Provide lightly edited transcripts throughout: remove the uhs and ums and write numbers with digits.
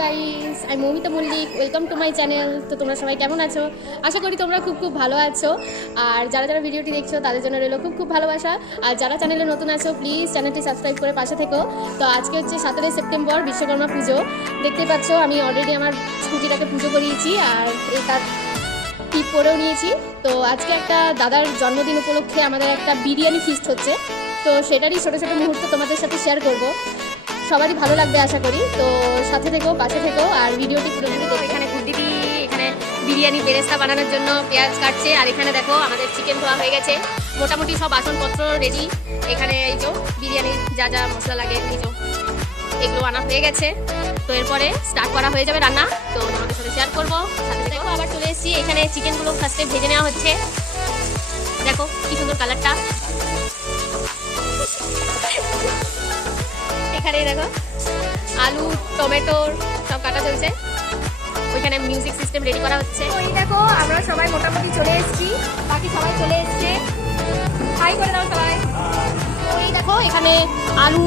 Guys, আমি Moumita Mallick. Welcome to my channel. তো তোমরা সবাই কেমন আছো? আশা করি তোমরা খুব ভালো আছো। আর যারা যারা ভিডিওটি দেখছো তাদের জন্য রইলো খুব ভালোবাসা। আর যারা চ্যানেলে নতুন আছো প্লিজ চ্যানেলটি সাবস্ক্রাইব করে পাশে থেকো। তো আজকে হচ্ছে 17 সেপ্টেম্বর, বিশ্বকর্মা পুজো। দেখতে পাচ্ছ আমি অলরেডি আমার স্কুটিটাকে পুজো করিয়েছি আর এই তার টিপ পরেও নিয়েছি। তো আজকে একটা দাদার জন্মদিন উপলক্ষে আমাদের একটা বিরিয়ানি ফিস্ট হচ্ছে। তো সেটারই ছোটো ছোটো মুহূর্ত তোমাদের সাথে শেয়ার করব। সবারই ভালো লাগবে আশা করি। তো সাথে থেকো, পাশে থেকো আর ভিডিওটি পুরোপুরি দেখো। এখানে গুড্ডিদি এখানে বিরিয়ানি বেরেস্তা বানানোর জন্য পেঁয়াজ কাটছে। আর এখানে দেখো আমাদের চিকেন ধোয়া হয়ে গেছে, মোটামুটি সব বাসনপত্র রেডি। এখানে এই যে বিরিয়ানি যা যা মশলা লাগে এই যে এগুলো আনা হয়ে গেছে। তো এরপরে স্টার্ট করা হয়ে যাবে রান্না। তো তোমাদের সাথে শেয়ার করবো। সাথে দেখো আবার চলে এসেছি। এখানে চিকেনগুলো ফার্স্টে ভেজে নেওয়া হচ্ছে। দেখো কি সুন্দর কালারটা। এখানে দেখো আলু টমেটো সব কাটা চলছে। ওইখানে মিউজিক সিস্টেম রেডি করা হচ্ছে। ওই দেখো আমরা সবাই মোটামুটি চলে এসেছি, বাকি সবাই চলে এসছে। হাই করে দাও সবাই। ওই দেখো এখানে আলু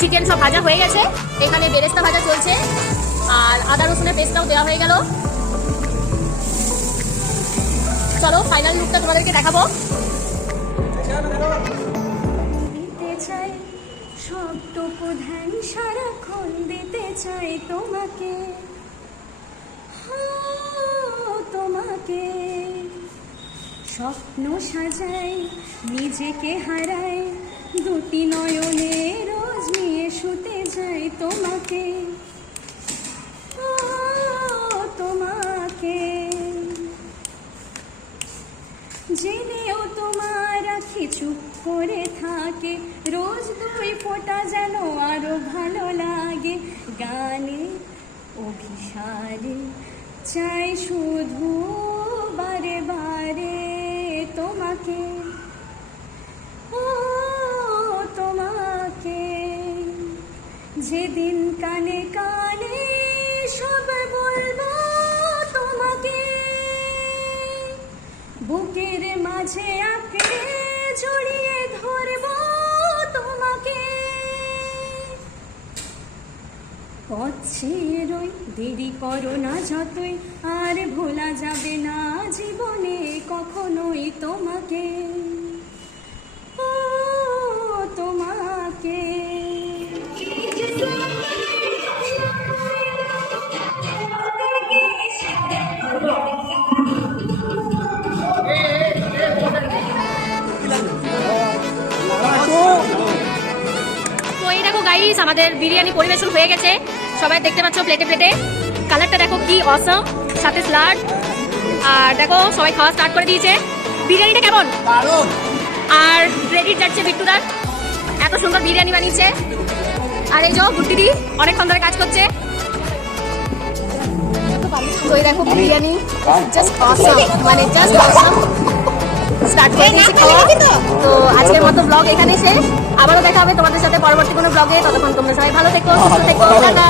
চিকেন সব ভাজা হয়ে গেছে, এখানে বেরেস্তা ভাজা চলছে আর আদা রসুনের পেস্টটাও দেওয়া হয়ে গেল। চলো ফাইনাল লুকটা তোমাদেরকে দেখাবো। সবটুকু ধ্যান সারাক্ষণ দিতে চাই তোমাকে, তোমাকে স্বপ্ন সাজাই নিজেকে হারাই, দুটি নয়নে রোজ নিয়ে শুতে যাই তোমাকে, তোমাকে জেনেও তোমার আখি চুপ করে থাকে, রোজ দুই ফোঁটা যেন আরো ভালো লাগে, গানে অভিসারে চাই শুধু বারে বারে তোমাকে, তোমাকে যেদিন কানে কানে সব বলবো তোমাকে, বুকের মাঝে আঁকড়ে জড়িয়ে ধরবো তোমাকে, পথ ছেড়ে রই দেরি করো না যতই, আর ভোলা যাবে না জীবনে কখনোই তোমাকে, তোমাকে। তো এই দেখো গাইস আমাদের বিরিয়ানি পরিবেশন হয়ে গেছে। সবাই দেখতে পাচ্ছ প্লেটে প্লেটে, কালারটা দেখো কি অসম, সাথে স্যালাড। আর দেখো সবাই খাওয়া স্টার্ট করে দিয়েছে। বিরিয়ানিটা কেমন? আর ক্রেডিট যাচ্ছে বিট্টুদার, এত সুন্দর বিরিয়ানি বানিয়েছে। আর এই যে গুড্ডিদি অনেকক্ষণ ধরে কাজ করছে। তো এই দেখো বিরিয়ানি জাস্ট অসম, মানে জাস্ট অসম। স্টার্ট করে দিয়েছি খাওয়া। তো আজকের মতো ব্লগ এখানে শেষ। আবারও দেখা হবে তোমাদের সাথে পরবর্তী কোনো ব্লগে। ততক্ষণ তোমরা সবাই ভালো থেকো, সুস্থ থেকো। টাটা।